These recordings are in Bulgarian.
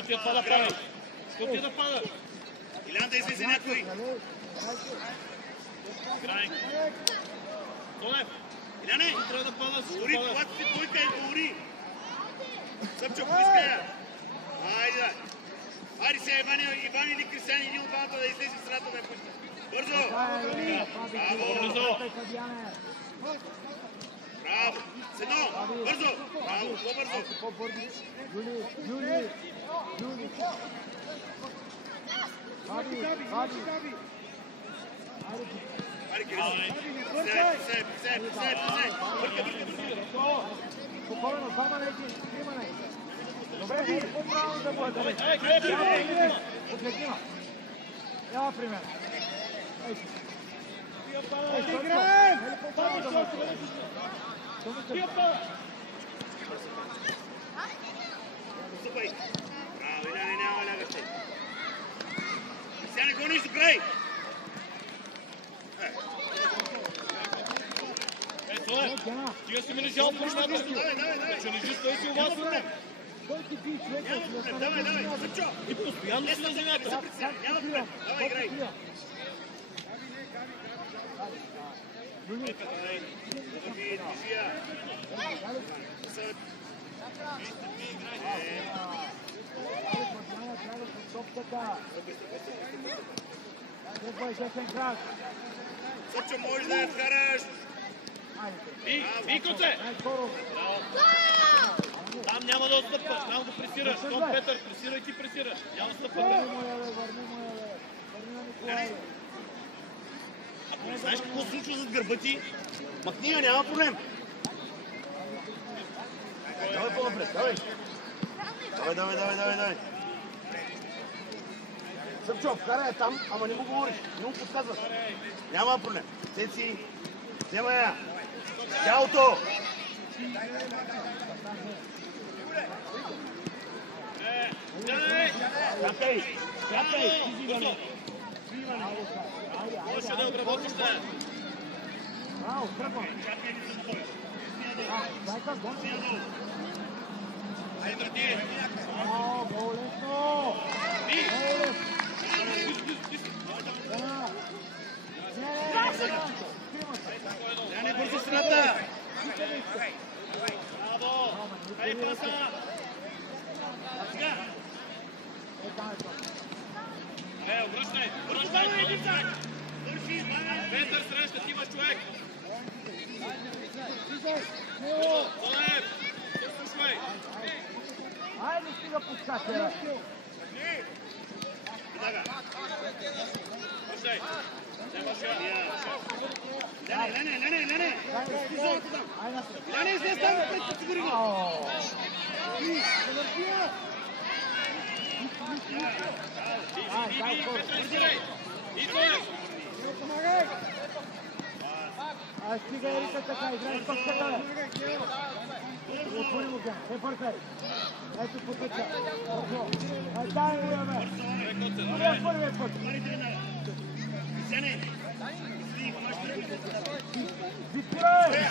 Скути това да правиш. Скути да падаш. Илян да излезе някой. Край. Тонев. Иляне, трябва да падаш. гори, когато си двойка е гори. Съпчо, поиска я. Айде. Айде сега Иван или Кристиян, един от двамата да излезе в страната да я пуска. Бързо! Браво! Бързо! Браво! Седно! Бързо! Браво! По-бързо! Юли! Баби! Айде, Кирил! Сеп! Бърка! Спокойно, двама леки, трима леки. Добре, по-право да бъде. Погледнима. Ела при мен. Играем! Ступай! Браво, Иляне, няма лягащи. Сега не гониш до край! Тия си ми лежал по щата. Че лежиш, той си у вас. Той ти би човека. Давай, Съпчо! И постоянно си на земята. Няма пред. Давай, играй! Съпчо, можеш да я вкараш! И коце! Там няма да отстъпваш, там го пресираш. Том Петър, пресирай ти пресираш. Няма стъпване. Ако не знаеш какво се случва зад гърба ти, Махни я, няма проблем. Давай по-напред, давай. Давай. Съпчо, вкарай там, ама не му говориш, не му подсказваш. Няма проблем. Цеци, взема я. Тялото. Чакай. Може да обработиш нея. Браво, тръпвам. Дай как гон. Айде, брати. Болесно. Не бързо страната. Браво. Дай паса. Сега. Обръщай. Петър среща, ти имаш човек. Тонев. Слушай. Айде стига подскача. Слушай. Лене! Лене, излез там, пред категории! Стига Ерика така, играй пак така. Отвори му ген, бъркай. Ето потъча. Дай му я, бе. Добре, първият път. Випирай!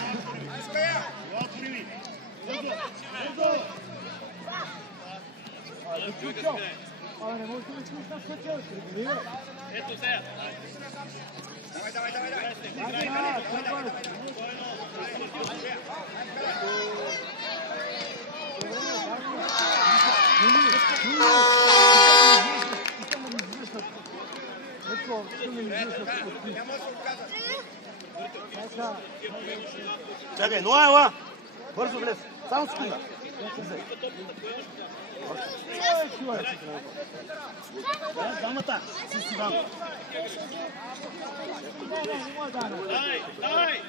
Абе, не можеш да ми слушаш на скача. Ето сега. Чакай, но ела! Бързо влез. Само секунда. Дамата с Иван. Дай!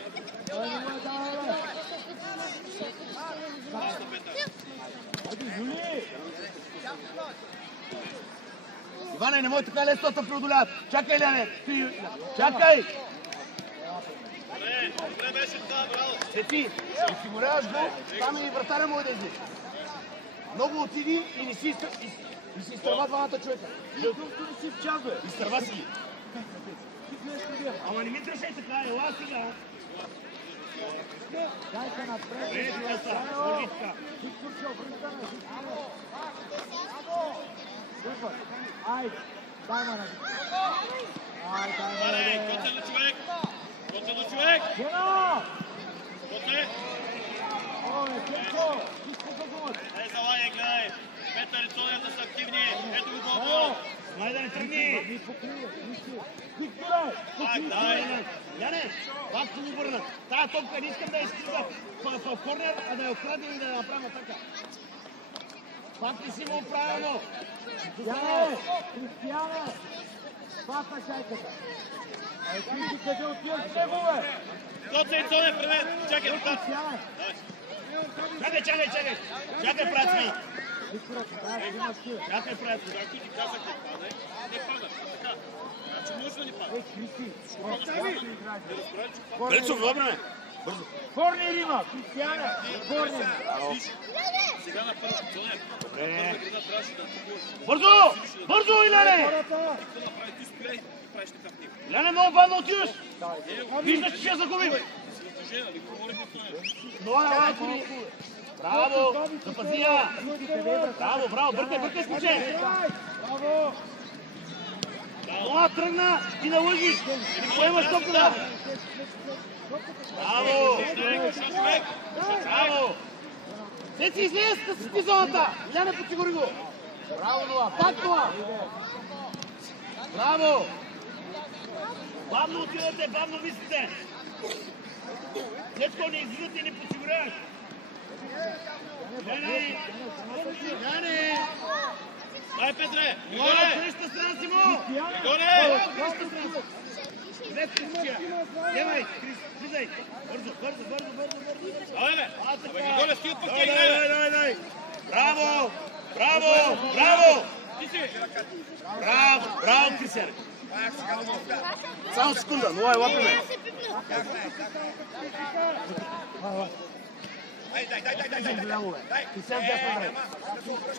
Иване, не може така лесно да преодоляват. Чакай, Ляне. Чакай! Добре беше това, браво. Ти осигуряваш го, там и вратаря може да излезе. Много отиди и не си изтърва двамата човека. Защото не си в час, бе. Изтърва си ги. Ама не ми държай така, ела сега. Дай се напред. Върви така. Виктор, че обръщаме. Айде, дай мана. Айде, Аре, коцело човек! Коцело човек! Гено! Коце! Ой, Генко, чисто за гол. Не залай, гледай! Петър и Цонята са активни! Ето го Бобо! Ай да не тръгни! Ни покрие, нищо. Викторе, Дай! Яне, пак се му върна. Тая топка не искам да я изтига в корнер, а да я открадем и да я направим атака. Пак не си му правилно. Яне, Кристияне, пасна шайката. Ай, ти къде отиваш с него, бе? Коце и Цонев, привет! Чакай, Лукас! Кристияне. Чакай, брат ми. Викторе, трябва да имаш ти. Чакай, брат ми. Както ти казах, не падай. Не падаш. Така. Значи може да не падаш. Ей, Кристи, Величо, добре ме. Бързо. корнер има, Кристияне, корнер. Сега на първо, Цонев. Първа града трябваше да атакуваш. Бързо, Иляне! Хората. Какво направи? Ти спирай и правиш така в него. Иляне, много бавно отиваш. Виждаш, че ще я загубим. Си натъжен, нали? Говорихме в Цонев. Браво, запази я. Браво, бъркай скуче. Браво. Това тръгна и да лъжиш. И поемаш топката. Браво. Браво. Не си излез с зоната. Иляне, подсигури го. Браво, Ноа. Пак това. Браво. Бавно отивате, бавно мислите. След като не излизате и не подсигуряваш. Яне! Дай, Петре! Горе! Горе! Среща страна си му! Горе! След Крисия! Демай! Влизай! Бързо! Абе, бе! Абе, ги горе, стият пък тя Дай! Браво! Ти си! Браво, Крисия! Само секунда, но лапи ме!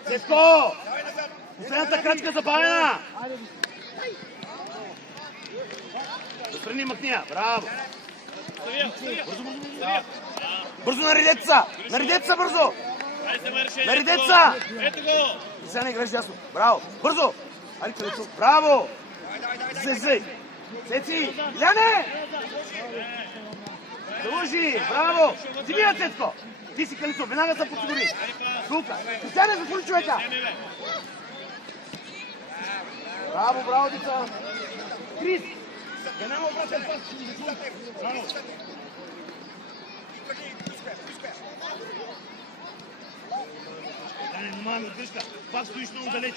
Цецко! Последната крачка забавена! Застрани мъкния! Браво! Бързо наредете се бързо! Наредете се! Ето го! Сега не играеш ясно. Браво! Бързо! Айде където! Браво! Зай! Цеци! Ляне! Заложи! Браво! Взими я, Цецко! Ти си Калицо, веднага се подсигури! Сука! Кристияне, затвори човека! Браво, деца! Крис! Я няма обратен пас! Браво! Внимавай, отгръжка! Пак стоиш много далеч!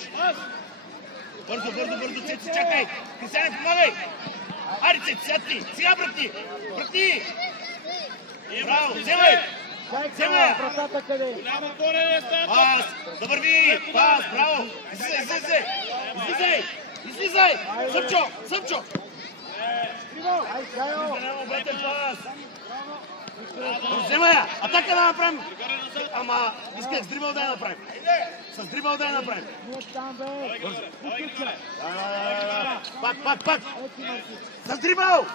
Бързо, Цеци, чакай! Кристияне, помагай! Ари, Цеци, сега бръкни! Браво, вземай! Чайка, вратата къде е? Няма горе, Пас! Да върви! Пас! Браво! Излизай! Съмчо! Ай, Кайо! Няма обратен пас! Взема я! Атака да направим! Ама, исках с дрибъл да я направим. Не там, бе! Кукица! Пак! С дрибъл!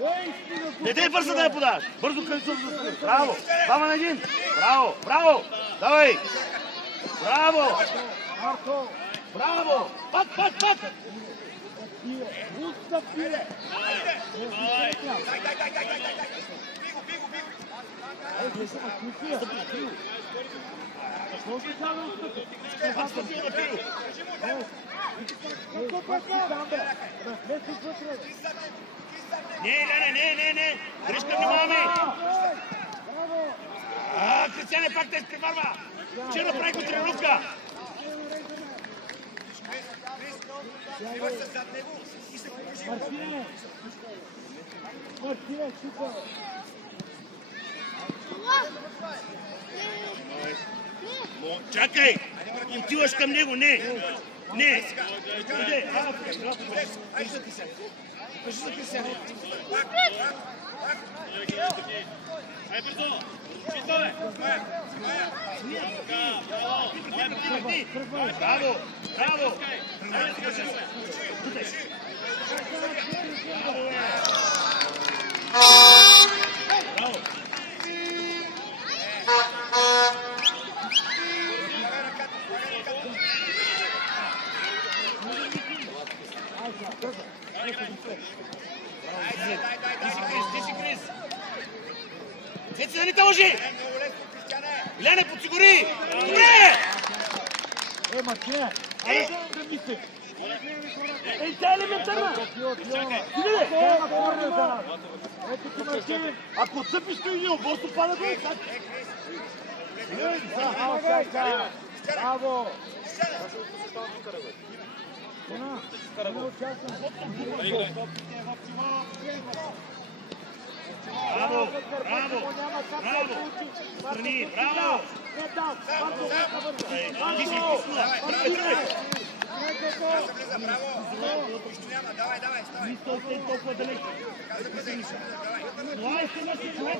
Ей, стига! Не дей бързо да я подаваш! Бързо Калицов за страни! Браво! 2 на 1! Браво! Давай! Браво! Марко! Браво! Пак! Пие! Уста пие! Ей, не се накупия! Какво ще става уста? Пак стъпи на пиро! Ей, пак си там, бе! Разлеси вътре! Не! Грешка, внимаваме! Браво! Кристияне пак те изпреварва! Вчера правих от тренировка! Мартине, супер! Чакай! Отиваш към него, не! Къде? Кажи за Кристияне! Ай, бързо! Читаме! Браво! Ти си Крис. Цеци да не те лъжи! Ляне, подсигури! Добре! Маче! Айде да мислиш! Тя елементарна! Иде! Тя има корнер за нас! Ето ти Маче! Ако отсъпиш той един обосто пада го! Браво! Браво! Браво! Браво! Страни! Браво! Ти си изписнула! Не стой толкова далеч! Това е сега си човек!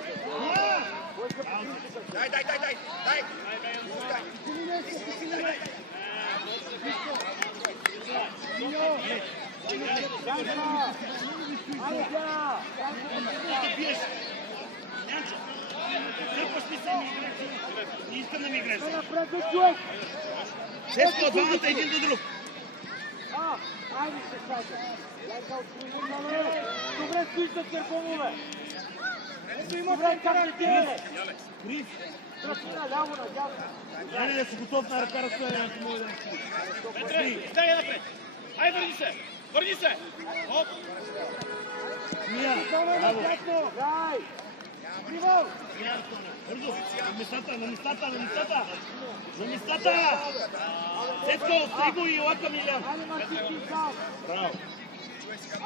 Дай! Не искам да ми играеш. човек! Сеско, двамата един до друг. Айде се сака. Добре стоиш да черпомове. Добре, как не ти е? Крис. Тръсни наляво, надясно. Айде да си готов на ръка разстояние, ако мога да не стои. Петре, стягай напред. Ай, върни се! Върни се! Оп! Мия, браво! Дай! Привал! Бързо! На местата! Сетко, стрий го и лака ми, Илян! Айде, Мартинки, сам! Браво!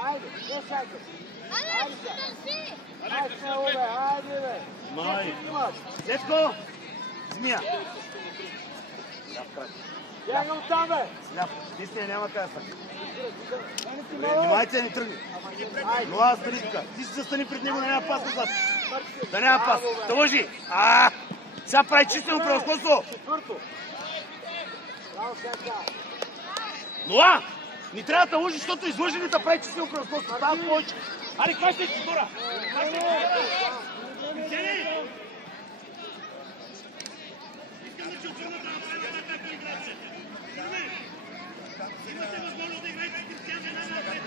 Айде, не сакай! Айде, смело, бе! Айде, бе! Май! Сетко! Змия! Бяга оттам, бе! Сляп! Наистина няма къде са. Внимайте да не тръгне. Но аз да не тука. Ти си застани пред него, да няма пас назад. Да няма пас. Да лъжи! Сега прави числено превъзходство. Четвърто! Браво, Сенка! Ноа! Не трябва да лъжи, защото излъжи да прави числено превъзходство. Става повече. Аре, кажете си хора! Искам да чувствам да направим една така играче. Имате възможност да играете Кристиан за една напред.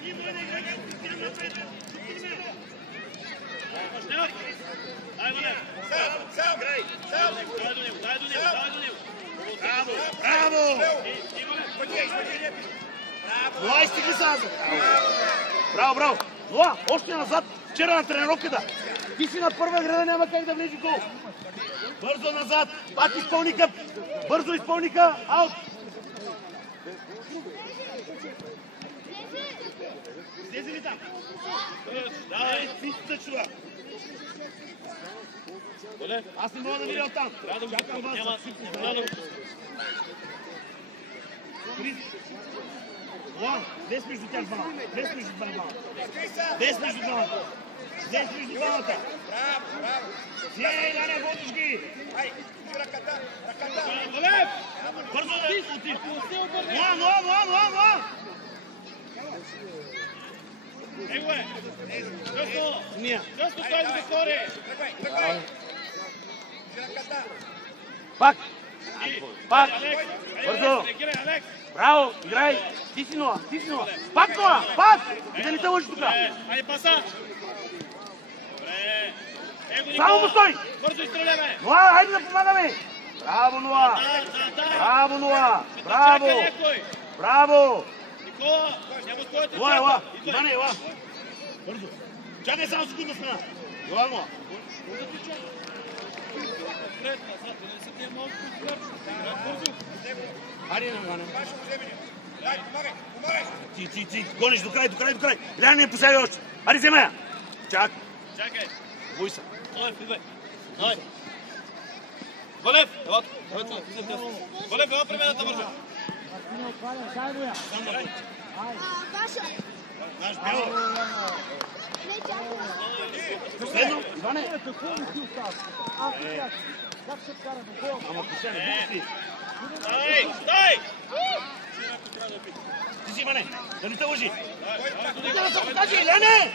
Ние може да играете Кристиан напред. Дай, Валер! Дай до него! Браво! Ноа, изтигли се назад. Браво! Ноа, още назад. Вчера на тренировката. Ти си на първа града, няма как да влезе гол. Бързо назад. Пак изпълника. Бързо изпълника. Аут. Слези ли там? Давай, си чува. Аз не мога да видя оттам. Чакам вас. Крис. Дес между тях двамата. Дес между двамата. Не работиш ги. Бързо да отив. Ноа. Его е! Кръсто! Мия. Кръсто, стой да стори! Пак. Алекс! Бързо. Реагирай, Алекс! Браво, играй. Ти си Ноа. Пак Ноа. Пак. И да не те лъжи тук. Айде паса! Добре! Его, Никола! Само му стой. Бързо изстреляме! Ноа, хайде да помагаме. Браво, Ноа. Чакай някой! Браво. Никола! Няма стоите! Ела. Иване, ела. Бързо. Чакай само секунда смена. Ела, Ноа. Ари, Иване. Ти, гониш до край. Лян не посяга още. Ари, взема я. Чакай. Бой се. Давай. Валев, Валев, ела премената бързо. Мартина, отваря, дай му я! Наш бяло. Последно, Иване. Какво ли си остава? Как ще вкараме гол? Ама последно, бух си. Стай! Ти си, Иване, да не те лъжи. Да се покажи, Елене!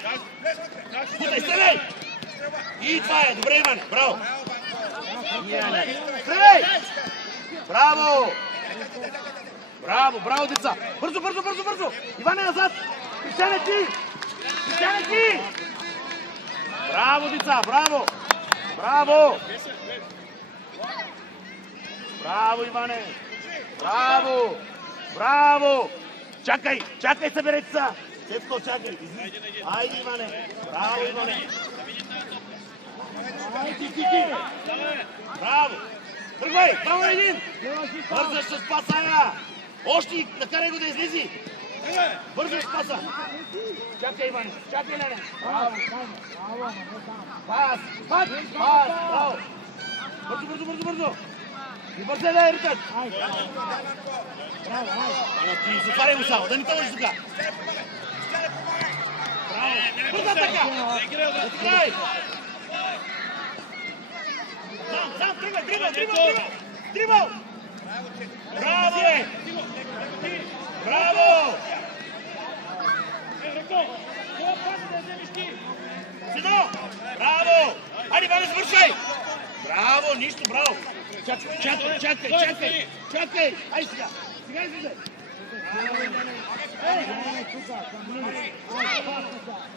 Бутай, стреляй! И това е, добре, Иване, браво! Тръгвай! Браво! Браво, браво, деца! Бързо, бързо, бързо, бързо! Иване, назад! Кристияне ти! Кристияне ти! Браво, деца, браво! Браво! Браво, Иване! Браво! Браво! Чакай, чакай, съберете се! Сетко, чакай! Айде, Иване! Браво, Иване! Браво! Тръгвай! Браво, един! Бързаш с паса! Още накарай го да излези! Бързаш с паса! Чакай, Иване! Чакай, Лене! Браво! Пас! Пас! Пас! Браво! Бързо, бързо, бързо, бързо! И бързе да е ритък! Ама ти затваряй го само, да не тъваш тук! Браво! Бърза така! Откривай! Сам, тръгвай, тръгвай, тръгвай! Дрибъл! Браво! Браво! Седо! Браво! Айде, Ване, свършай! Браво, нищо, браво! Чакай, чакай, чакай! Чакай! Ай сега! Сега излизай!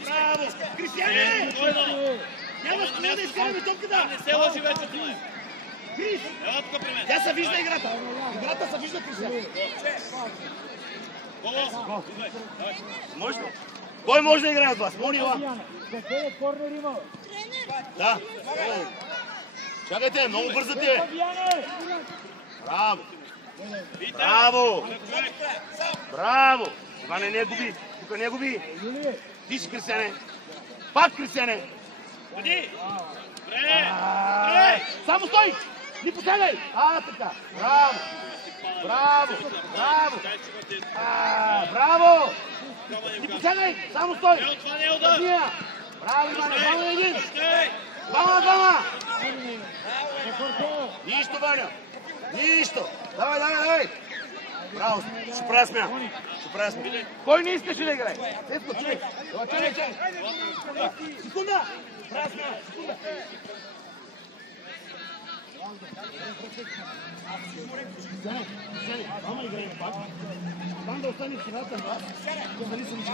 Браво! Кристияне! Няма с кога да изкараме топката! Не се лъжи вече това. Крис! Тя се вижда играта! Играта се вижда, Кристияне! Може ли? Кой може да играе с вас? Мони, ела! Да! Чакайте, много бързате! Браво! Браво! Браво! Иване, не губи! Тук не губи! Ти си, Кристияне! Пак, Кристияне! Ходи! Само стой! Ни посягай! Така! Браво! Браво! Браво! Браво! Ни посягай! Само стой! Браво, Иване! Браво, един! Двама, двама! Нищо, Ваня! Нищо! Давай, давай, давай! Браво! Ще правя смяна! Ще правя смяна! Кой не искаше да играе? Сетко, чакай! Чакай, чакай! Секунда! Правя смяна! Секунда! Зане, ама играе пак. Там да остане в средата на вас. Дали съм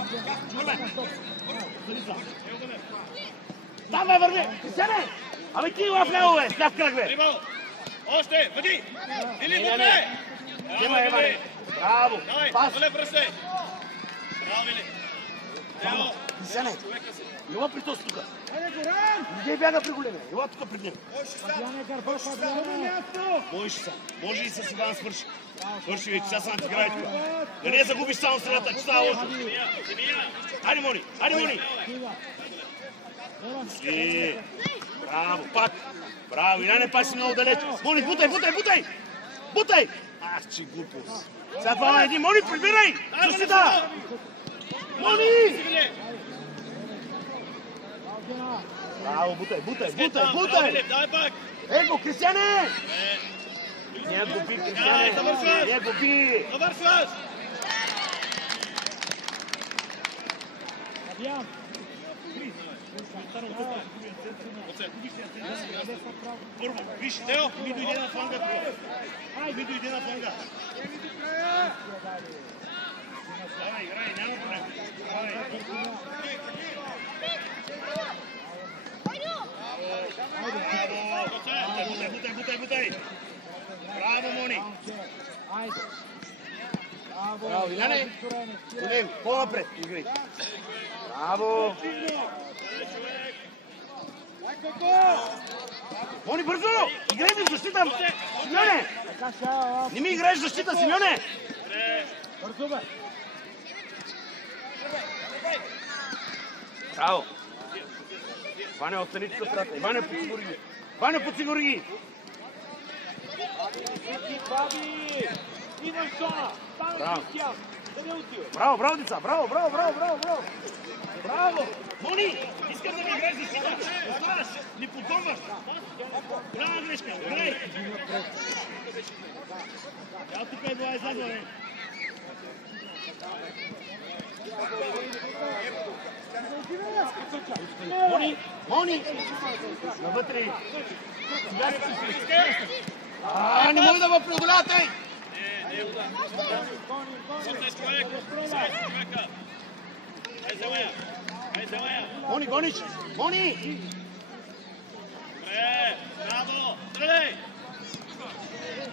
Давай, върви! Кристияне! Абе ти лав ляво, бе! Сляв кръг, бе! Още! Въди! Или добре! Нема, Иване! Браво! Пас! Оле, пръсте! Браво, Вили! Ево! Кристияне! Ела при този тука! Где бяга при големия? Ела тук пред него! Можеш са! Може и с Иван свърши! Свърши вече, сега са натиграй тук! Да не загубиш само средата, че става лошо! Айде, Мони! Айде, Мони! Браво, пак! Браво, и не паси много далеч! Мони, бутай, бутай, бутай! Бутай! Ах, че глупост! Сега това на един! Мони, прибирай! Защита! Мони! Браво, бутай, бутай, бутай, бутай! Его, Кристияне! Не губи, Кристияне! Не губи! Завършваш! Първо, виж, Тео, ми дойде на фланга. Ми дойде на фланга. Давай, играй, няма проблем. Бутай, бутай. Браво, Мони. Браво, Иляне! Олег, по-напред играй. Браво! Мони, бързо! Играй ми в защита! Симеоне! Не ми играеш в защита, Симеоне! Бързо, бе! Браво! Ване, остани тук страта. Иване, подсигури ги! Ване, подсигури ги! Браво, браво, деца! Браво, браво, браво, браво, браво! Браво! Мони, искам да ми играеш за сега! Оставаш, не подгонваш! Браво, грешка! Играй! Тя тук е била излезла, не? Мони, Мони! Навътре! Не може да ме преодолявате! Мони, гониш! Мони! Браво! Стреляй!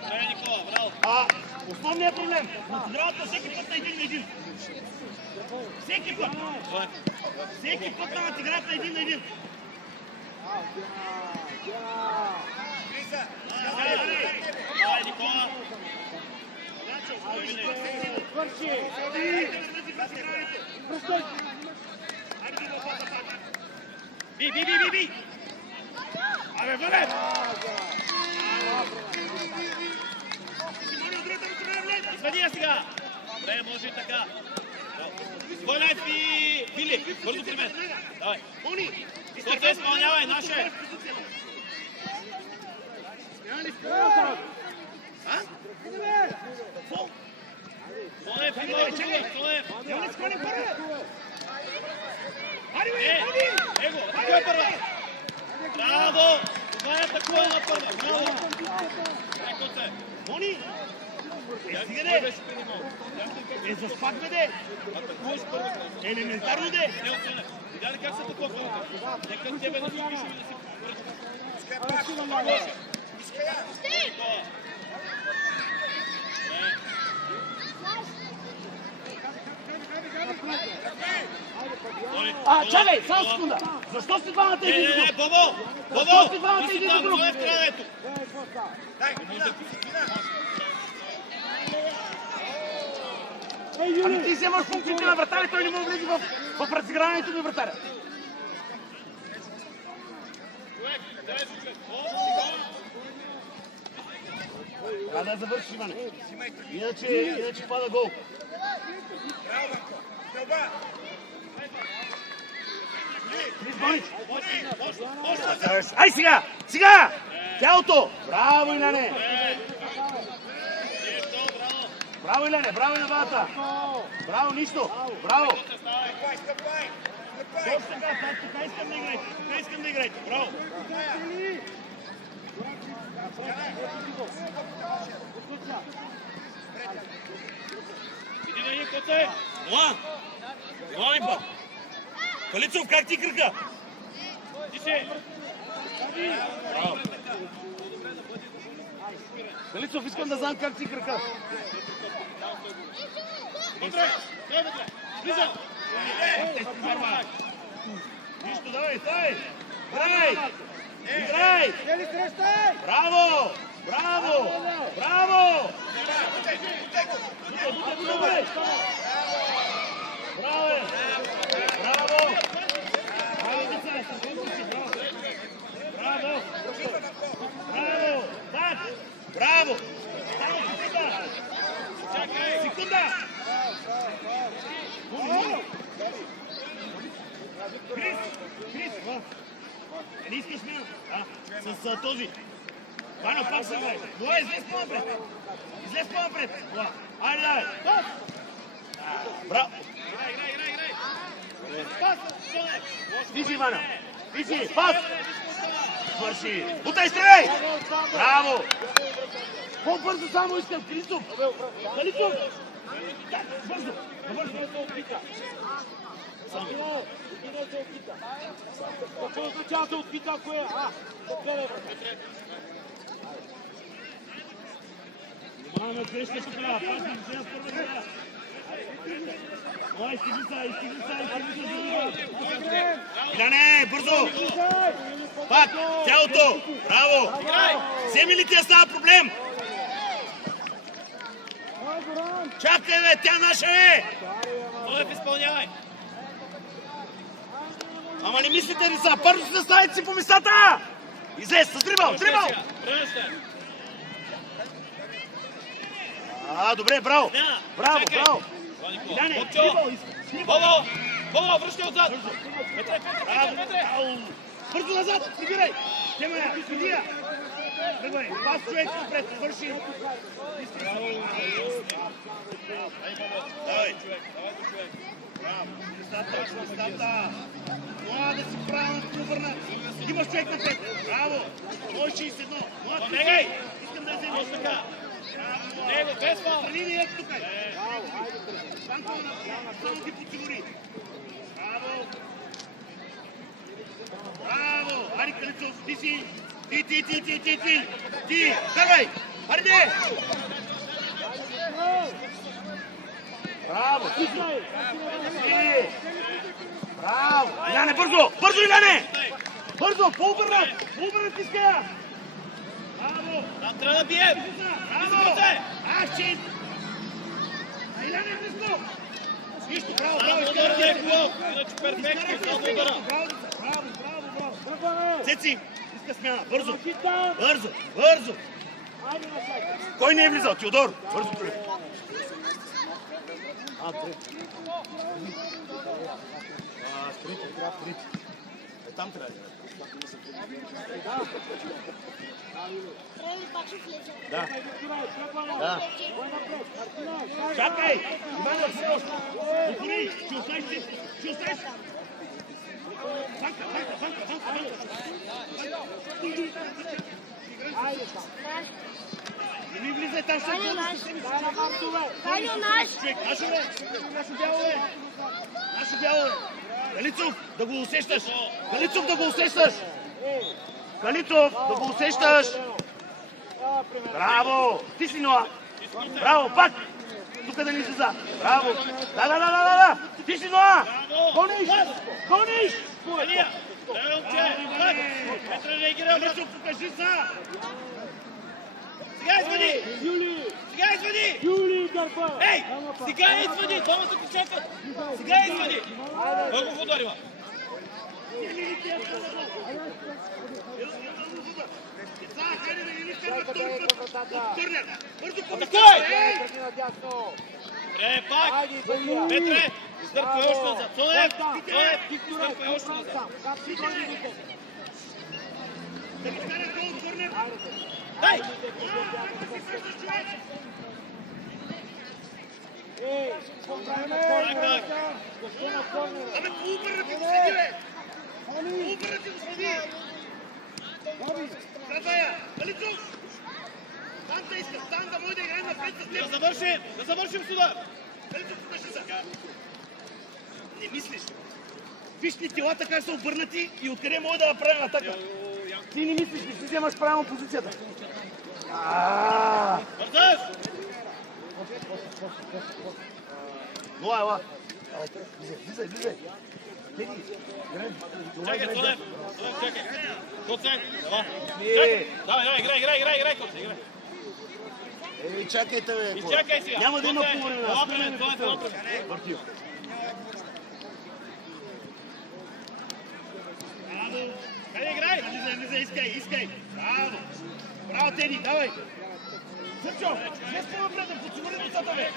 Стреляй, Никола, браво! Основният проблем. Надигравата всеки път на един. Всеки път. Всеки път на надигравата един на един. Давай, Никола! Върши! Би! Абе, бъде! Извади я сега! Добре, може и така. Твой лайф и Фили, бързо при мен. Давай. Що се изпълнявай, наше! Сонев, Его, атакуй първа! Браво! Това е атакуй на първа! Браво! Мони! Стига де! За спак бе! Елементарно де! Видя ли как се атакува? Нека тебе да си пишем и да си Чакай, само секунда! Защо сте двамата един за друг? Бово! Защо сте двамата един за друг? Ами ти вземаш функциите на вратаря, той не може да влезе в разиграването на вратаря. Трябва да завърши, Иване. Иначе пада гол. Ай сега! Сега! Тялото! Браво, Иляне! Браво, Иляне! Браво на двата! Браво, нищо! Браво! Точно така, тук искам да играете! Тук искам да играете! Браво! Иди на един коте! Лайба! Калицов, как ти кръка? Ти си! Браво! Калицов, искам да знам как ти кръка. Вътре! Влиза! Нищо, давай, давай! Играй! Играй! Браво! Браво! Браво! Добре! Браво! Браво! Браво! Браво! Так! Браво! Секунда! Крис! Не искаш мина? С този. Вано, пак се играй. Но излез по-напред. Излез по-напред. Айде, давай. Браво. Вижи, Вано. Вижи, пас. Свърши. Бутай, стреляй. Браво. По-бързо само искам, Крисов. Калицов. Бързо. Какво означава да отпита, ако е? Маме, грешка тук, пазим, взема в първа игра. Ой, стигни са. Иляне, бързо! Пак, тялото! Браво! Вземи ли ти става проблем? Чакай, бе, тя наша е! Олев, изпълнявай! Ама не мислите ли са? Бързо се ставите си по местата! Излез, с дрибъл! Добре, браво! Браво! Иляне, дрибъл! Бово, връщай отзад! Бързо назад, прибирай! Тема я, следи я! Тръгвай, пас човек напред, свърши. Давай. Местата. Моя да си правилно повърнат. Имаш човек напред. Браво. 161. Моя тъгай. Искам да вземеш така. Него, без фал. Страни ето тук. Само ги подсигури. Браво. Браво. Ари Калицов, ти си. Ти. Давай. Ари. Браво. Ти си. Браво. Иляне, бързо. Бързо, Иляне. Бързо. По-обърнат иска. Браво. Там трябва да бием. Браво. Чист. Иляне, близко. Нищо, браво. Иначе перфектно. Браво. Цеци. Иска смяна. Бързо. Кой не е влизал? Теодор. Бързо, човек. Стрит. Там трябва да. Да. Чакай! Иванов, все още. Отвори! Ще оставиш! Банка! Не ми влизай там, ще Валю наш! човек, нашо бяло е! Калицов, да го усещаш! Браво! Ти си Ноа! Браво, пак! Тук да ни излиза! Браво! Да! Ти си Ноа! Гониш! Калицов, покажи са! Сега извади! Ей! Сега извади! Двамата ти чакат! Сега извади! Много го ударила! Атакуй! Пак! Петре! Издърпвай още назад! Цолев! Издърпвай още назад! Дай! Абе, пообърнати го следи, бе! Пообърнати го следи! Кратая! Калицов! Танта иска! Танта може да играе напред с теб! Да завършим сюда! Калицов, покажи са! Не мислиш! Виж ли телата как са обърнати и откъде може да направим атака? Ти не мислиш, не си вземаш правилно позицията. Бързаш! Ела. Влизай. Чакай, Цолев, чакай. Коце, давай, играй, Коце, играй. Чакайте, бе. Изчакай сега. Няма да има по-време. Въртил. Хайде, играй! Влизай, искай. Браво, Теди, давай. Сърчо, не спомня пред да подсигури децата, бе.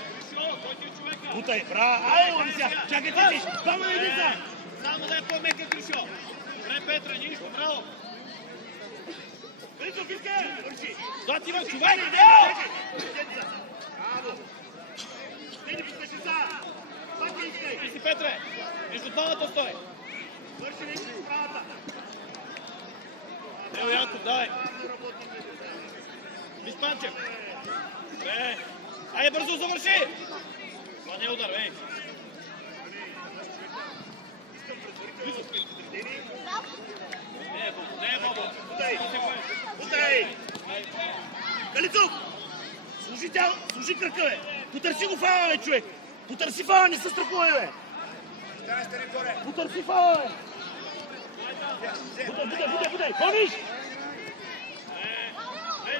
Бутай, браво. Ай, лови сега. Чакай, Теди. Само на деца. Само да е по-мека Кришо. Добре, Петре, нищо, браво. Величов, искай. Върши. Да, ти има човек. Браво. Теди, покажи са. Пак искай. Ти си, Петре. Между двамата стой. Върши нещо с правата. Ево, Янков, давай. Виспанчев. Добре. Айде, бързо завърши. Това не е удар, ей. Не е бабо. Утай! Калицов! Служи кръка, бе! Потърси го фала, бе, човек! Потърси фала, не се страхувай, бе! Потърси фала, бе! Бутай! Гониш!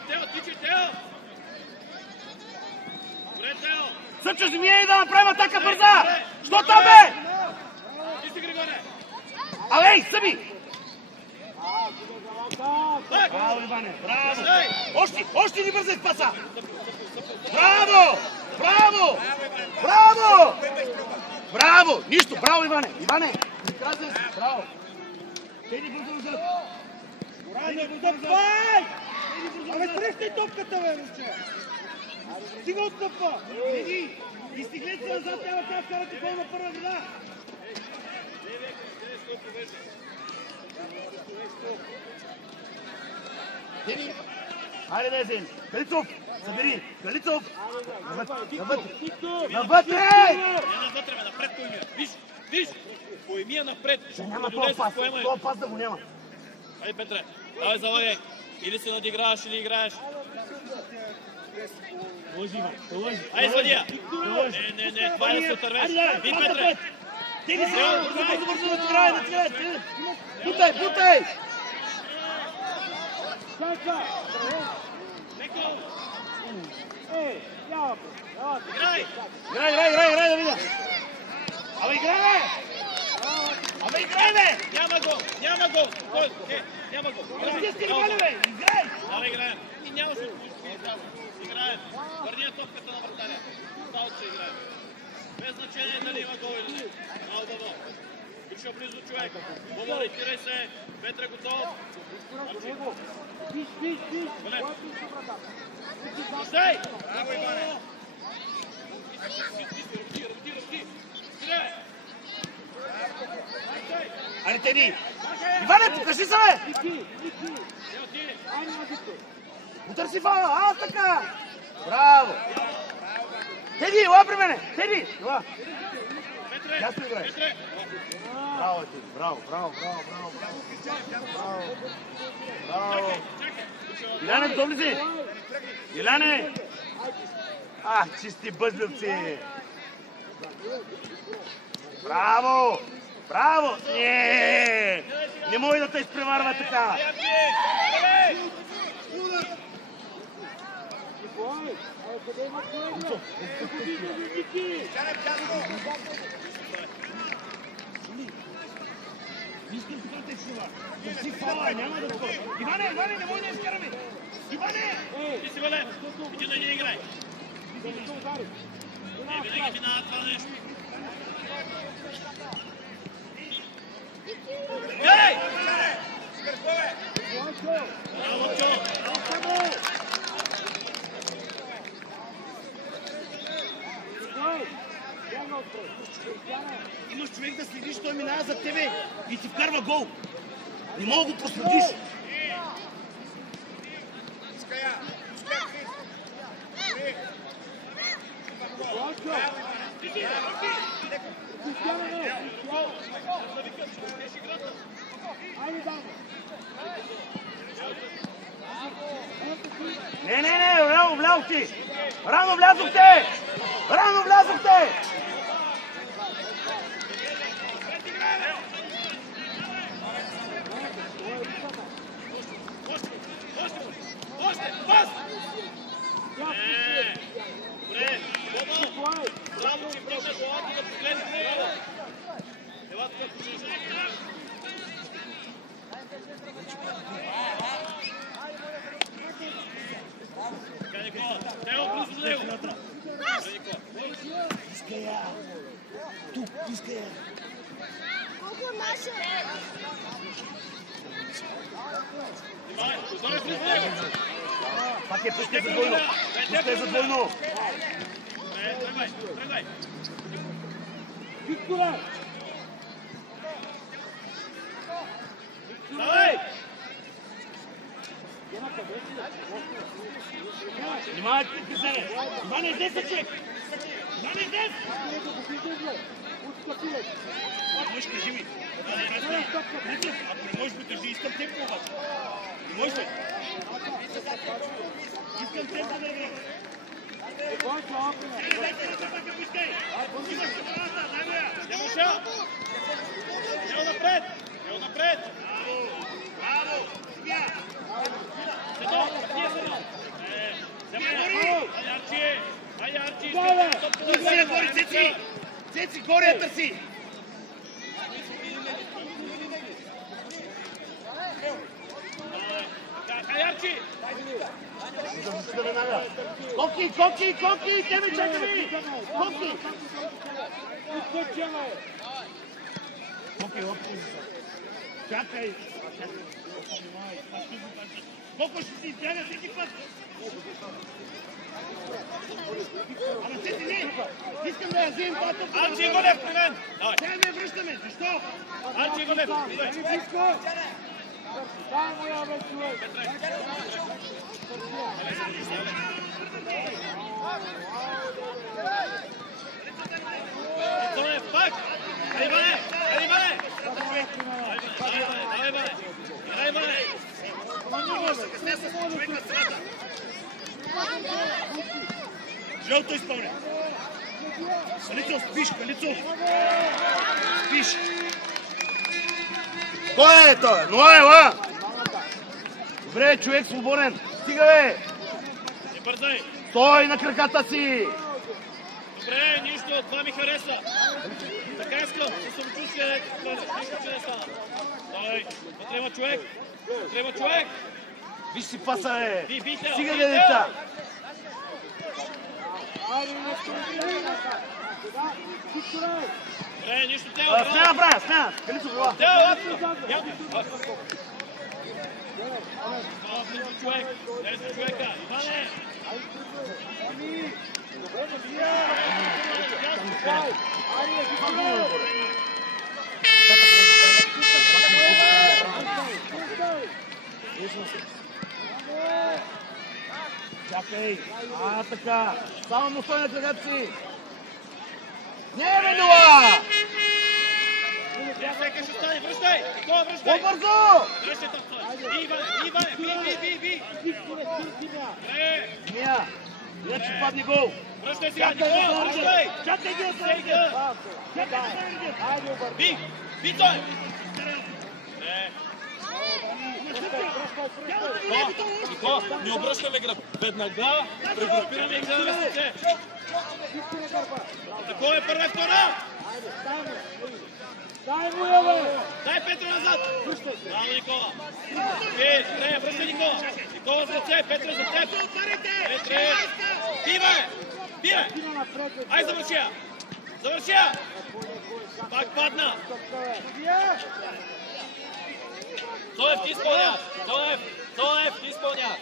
Тео, тичи, Тео! Добре, Тео! Съчо, змия и да направим атака бърза! Що там, бе? Ти си, Григоре! Алей, съби! Так! Браво, Иване, браво! Още ни бързай с паса! Браво! Нищо, браво, Иване! Браво! Теди бързо назад! Отстъпвай! Абе, срещай топката, бе, момче! Стига отстъпва! Изтеглете се назад, няма тя вкарате гол на първа вода! Хайде, Дезин! Галицов! Събери! Галицов! Навътре! Навътре, напред Коемия! Виж! Коемия напред! Няма този пас да го няма! Хайде, Петре! Давай, залагай! Или се надиграваш, или играеш! Лъжи, Иван! Лъжи! Айде, звъдия! Не, това е да се отървеш! Ви, Петре! Теги се! Бързо да играе, да играе! Бутай! Чака! Няма! Играй, да видя! Абе, играй, бе! Няма гол! Няма гол! Разди стига, бе! Играй! Давай, играем! И няма се играем! Върния топката на вратаря! Стал се играем! Без значение дали има гол или не! Мал баба! Пиша близо човек! Боба, ориентирай се! Петре, готов! Виж! Пущай! Браво, Иване! Ръки! Стреляй! Айде, Теди! Иване, покажи се, бе! Ники! Утърси фала! Аз така! Браво! Теди, ела при мене! Теди! Ела! Ясно играй! Браво, Теди! Браво! Иляне, готов ли си? Иляне! Чисти бъзбилци! Браво! Не може да те изпреварва така! Къде има Коемия? Ники! Си фала, няма да скочи. Иване, не може да изкараме. Иване! Ти си, Вале, иди да не играй. Винаги минава това нещо. Ей! Браво, Чо! Имаш човек да следиш, той минава за тебе и ти вкарва гол. Не мога да го проследиш. Не, рано влязохте! Рано влязохте! Браво, че вдигна главата да погледне. Ела тук, пушиш. Така, Никола. Тео, близо до него. Иская. Тук, иская. Колко наше? Отваряй близо до него. Пак пускай за двойно. Тръгвай. Викторе! Давай! Внимавайте, писане! Иване, издес се, човек! Иване, издес! Можеш, кажи ми. Ако не можеш, покажи. Искам темпо обаче. Не можеш ли? Искам темпо да играм. Ево напред! Браво! Айде, Арчи! Търси горе, Цеци! Горе търси! Айде, Арчи! Коки! Тебе чакаме! Коки! Чакай! Колко ще си избяга всеки път? Ама те не! Искам да я вземем тази топка. Арчи Голев при мен! Сега не връщаме. Защо? Арчи Голев! Дай му я, бе, човек! Цонев, пак! Дай Бане! Дай Бане! Дай Бане! Жълто изпълня. Калицов, спиш, Калицов. Спиш. Кой е той? Но ела! Добре, човек свободен. Стига, бе! Не бързай! Стой на краката си! Добре, нищо, това ми хареса. Така искам, със самочувствие, нищо, че не стана. Стой, потреба човек! Потреба човек! Виж си паса, бе! Бител! Стига, бе, деца! Добре, нищо, Тео! Смяна правя, смяна! Калицов, ела! Тео, лапко! Човек! 10 човека! Иване! Чакай! Така! Само му стой на краката си! Не, бе, Ноа! Всеки ще стане, връщай! Никола, връщай! По-бързо! Връщай там, стой! Иване! Би! Мия! Иначе падне гол! Връщай сега, Никола, връщай! Чакай ги, Сега! Би той! Никола, не обръщаме гръб. Веднага прегрупираме и гледаме с ръце. Такова е първа и втора! Дай му я, бе! Дай Петро назад! Браво, Никола! Петре, връщай Никола! Никола с ръце, Петре за теб! Петре! Бивай! Бивай! Ай, завърши я! Завърши я! Пак падна! Цонев, ти изпълняваш! Цонев, ти изпълняваш!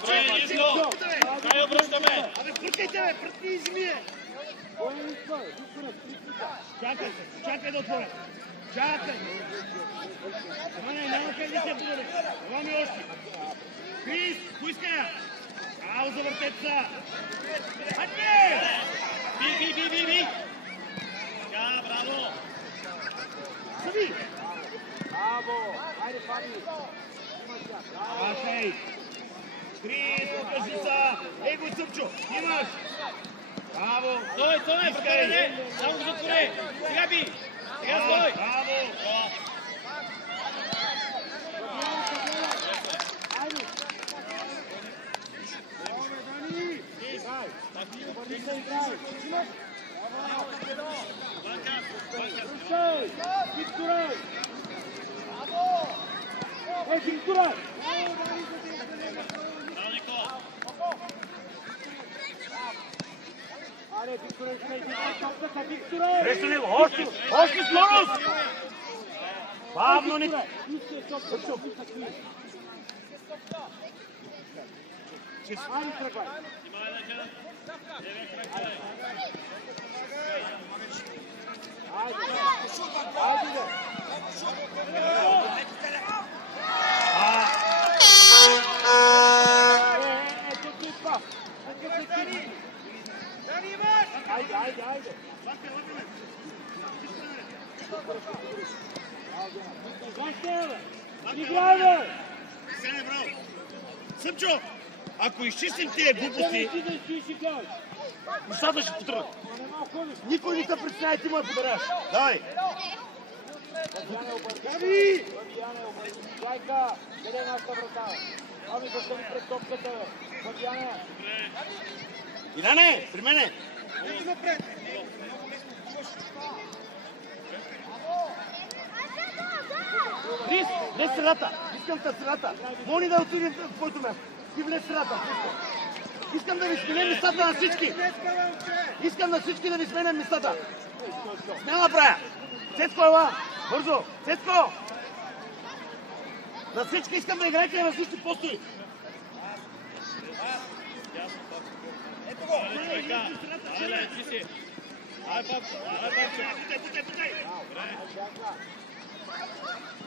Добре, нищо! Край обръщаме! Абе, пръкайте, бе! Пръкни и змие! Чакай да отворя! Чакай! Няма как да се подаде! Това ми още! Крис, поиска я! Ало за въртеца! Хатне! Би! Така, браво! Съди! Браво! Хайде, Фаби! Чакай! Крис, покажи са! Ей го, Цъпчо! Имаш! Браво! Стой, прекарене! Само го затвори! Сега би! Сега стой! Браво! Викторе! Викторе! Аре, Викторе, топката, Викторе! Срещу него! Още скорост! Бавно ни! Айде, тръгвай! Айде, бе! Айде! Играй, бе! Съпчо, ако изчистим тия глупости, нещата ще потръгнат. Никой не те представя, ти му я подаряш. Давай! Габи! Жайка, къде нашата врата? Ами да се ми пред топката, бе! Фабияне! Иляне, при мене! Влез средата. Искам те средата. Мони да отидем в твоето място. Ти влез средата. Искам да ви сменям местата на всички. Искам на всички да ви сменям местата. Смяна правя. Цецко, ела. Бързо. Цецко. На всички искам да играете на всички постои. Ето го. Путай.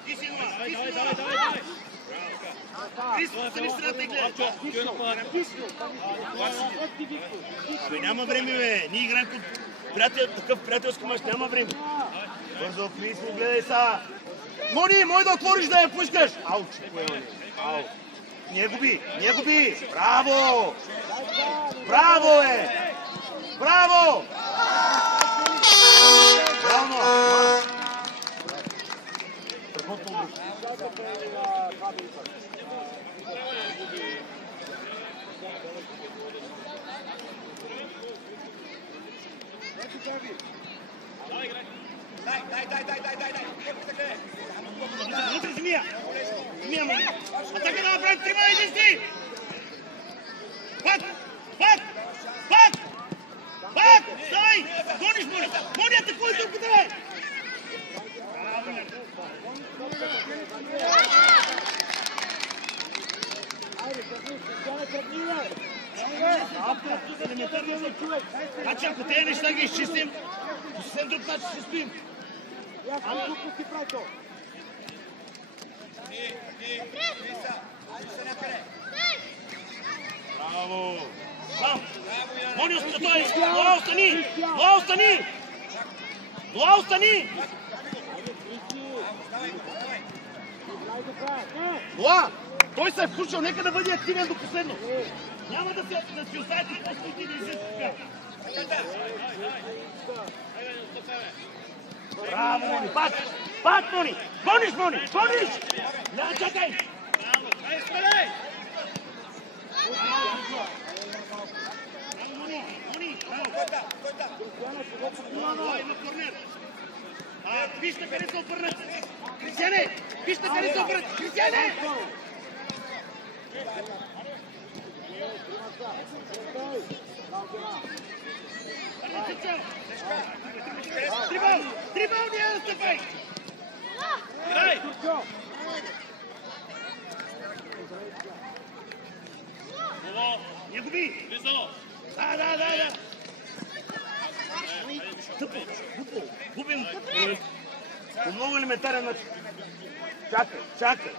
Ти си дома. Крис, стани в страната и гледай. Абе, няма време, бе. Ние играем такъв приятелски мач. Няма време. Бързо, Крис, не гледай са. Мони, мой да отвориш да я пускаш. Ауч, ау. Не губи. Браво! Браво, е! Браво! Браво! Дай. Вътре Земия, моли. Атака да направи 3 единствени. Пак! Стай! Гониш, моли! Моли, атакуй тук, давай! Значи, ако тези неща ги изчистим, по съвсем друг начин ще стоим. Браво! Мони, остани! Доа, остани! Доа! Той се е включил, нека да бъде активен до последно. Няма да си оставите просто и да излезе така. Браво, Мони! Пак, Мони! Гониш, Мони! Не, чакай! Спадай! Мони! Има корнер! Вижте къде се обърнат! Кристияне! Кристияне! Трибал, няма да стъпай! Играй! Не губи! Да. Тъпо, губим. По много елементарен начин. Чакай.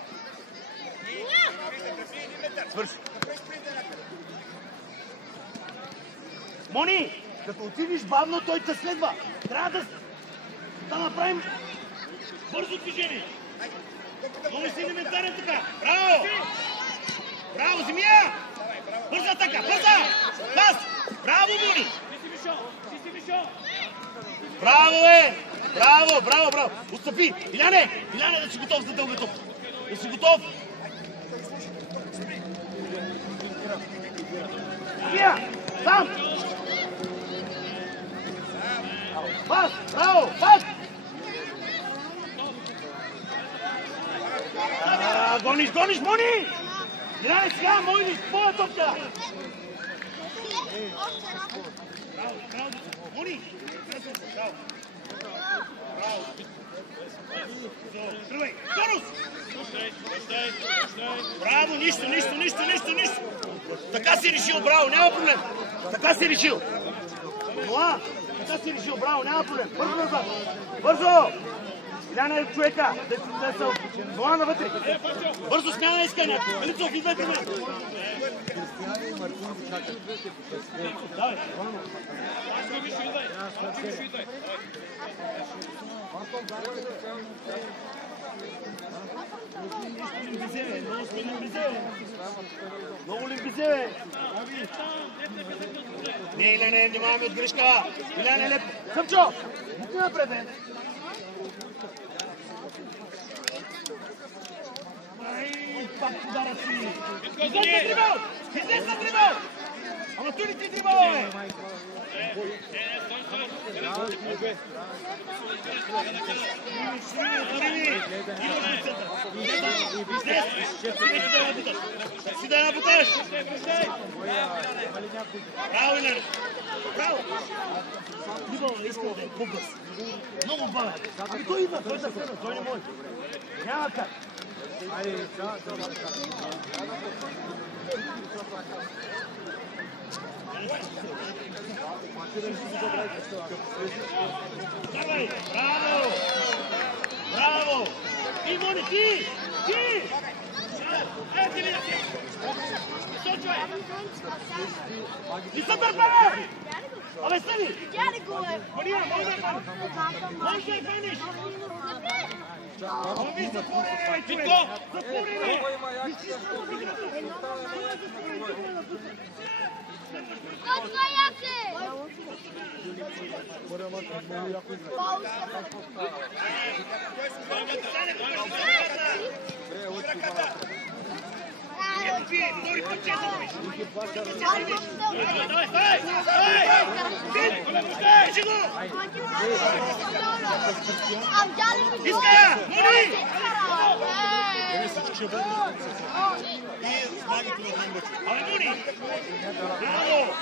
Свърши. Мони, като отидеш бавно, той те следва. Трябва да направим бързо движение. Мони си елементарен така. Браво, Земия! Бърза атака, Пас! Браво, Мони! Браво! Отстъпи! Иляне, да си готов за дългато. Да си готов. Земия! Сам! Пас! Браво! Пас! Гониш, Мони! Иляне, сега, моя топка! Браво! Мони! Браво! Тръгвай! Тонус! Браво! Нищо! Така си решил, браво! Няма проблем! Така си решил! Браво! Няма проблем! Бързо! Иляна е човека! Ноа навътре! Бързо смяна иска някой! Велицов, идвайте ме! Давай! Много ли бизе? Не, Иляне, внимаваме от грешка! Иляне, леп! Съмчо! Букни напред, бе! Пак ударът си! Излез на дрибал! Ама той ли ти дрибала, бе? Си да набуташ! Браво, Илер! Браво! Нибал искал да е по-бърз. Много бавен. Ами той идва, той да следва, той не може. Няма как. Давай! Браво! Браво! И Мони, ти! Ти! Ето ли да ти? Сочвай! И са търпане! Абе, стани! Тя ли го е? Мария, може да е фаниш! Може да е фаниш! Ами, затвори, човек! Затвори! Отвай яке! Втори път често виж! Давай, Давай, Кажи го! Иска! Мони! Абе, Мони! Браво!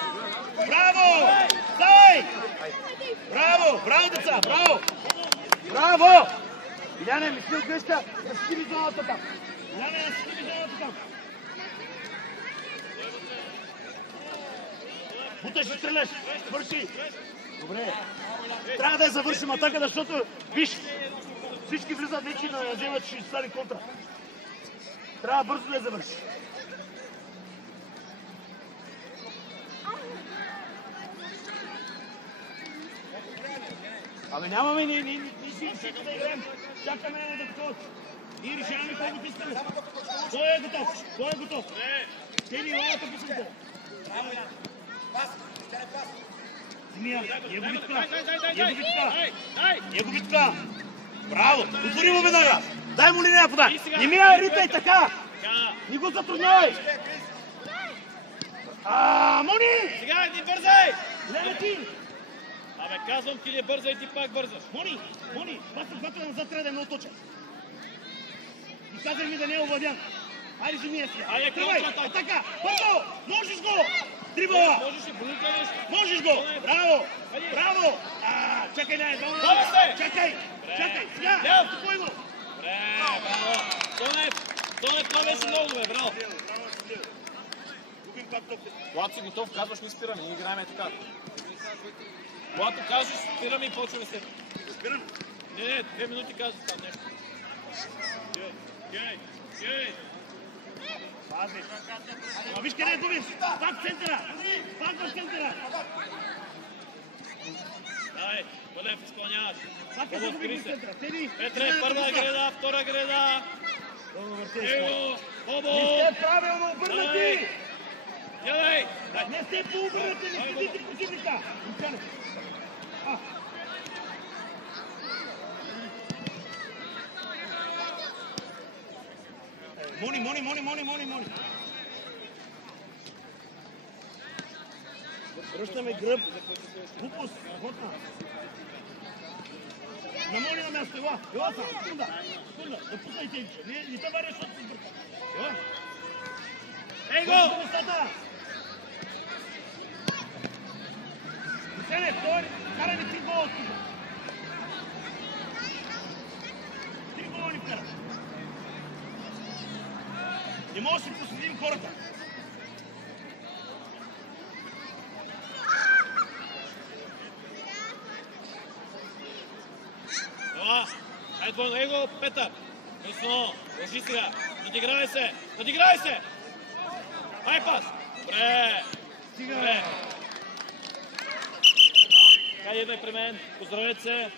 Браво! Давай! Браво! Браво, деца! Браво! Браво! Иляне, мисли от грешка, да скири зоната там. Иляне, да скири зоната там. Буташ и стреляш. Свърши. Добре. Трябва да я завършим атака, защото, виж, всички влизат вече да я вземат, ще стане контра. Трябва бързо да я завърши. Абе нямаме, ние си всички да играем. Чакаме да готов. Ние решаваме кой го искаме. Кой е готов? Кой е готов? Те ни лавата по сърта. Змия, Яговитка. Яговитка. Браво. Отвори му веднага. Дай му линия подай. Не ми я ритай така. Не го затруднявай. Мони! Сега не бързай! Лева ти. Абе, казвам ти не бързай, ти пак бързаш. Мони, когато е назад, трябва да е много точен. И казай ми да не е овладян. Айде, Змия сега. Айде, Тръгвай, контратака. атака. Бързо! Можеш го! Дрибола! Можеш ли блукавиш? Можеш го! Браво! Браво! Чакай, не, Добре се! чакай! Чакай! Сега! Лев! Стопой го! Добре, браво! Тонев, това беше много добре, браво! Когато си готов, казваш ми спираме, ние играем така. Когато кажеш спираме и почваме се. Спирам! Не, 2 минути казваш там нещо. Гей! Пази! Виж къде е Дубин! Пак в центъра! Пак в центъра! Дай, Валев, изпълняваш. Пак е Дубин в центъра! Теди! Петре, първа греда, втора греда. Его, Бобо! Не сте правилно обърнати! Ядай! Не сте пообърнати! Не седите противника! Мони! Връщаме гръб. Глупост, работна. На Мони на място, ела са, секунда, да пуснайте им, не те баря, защото се сбърка. Ела. Ей го! Веселе, втори, караме 3 гола от тук. 3 гола ни вкара. Не може да си посветим хората. Това, ето него, Петър. Късно, държи сега. Надигравай се! Ай пас! Добре! Добре! Хайде, идвай при мен. Поздравете се!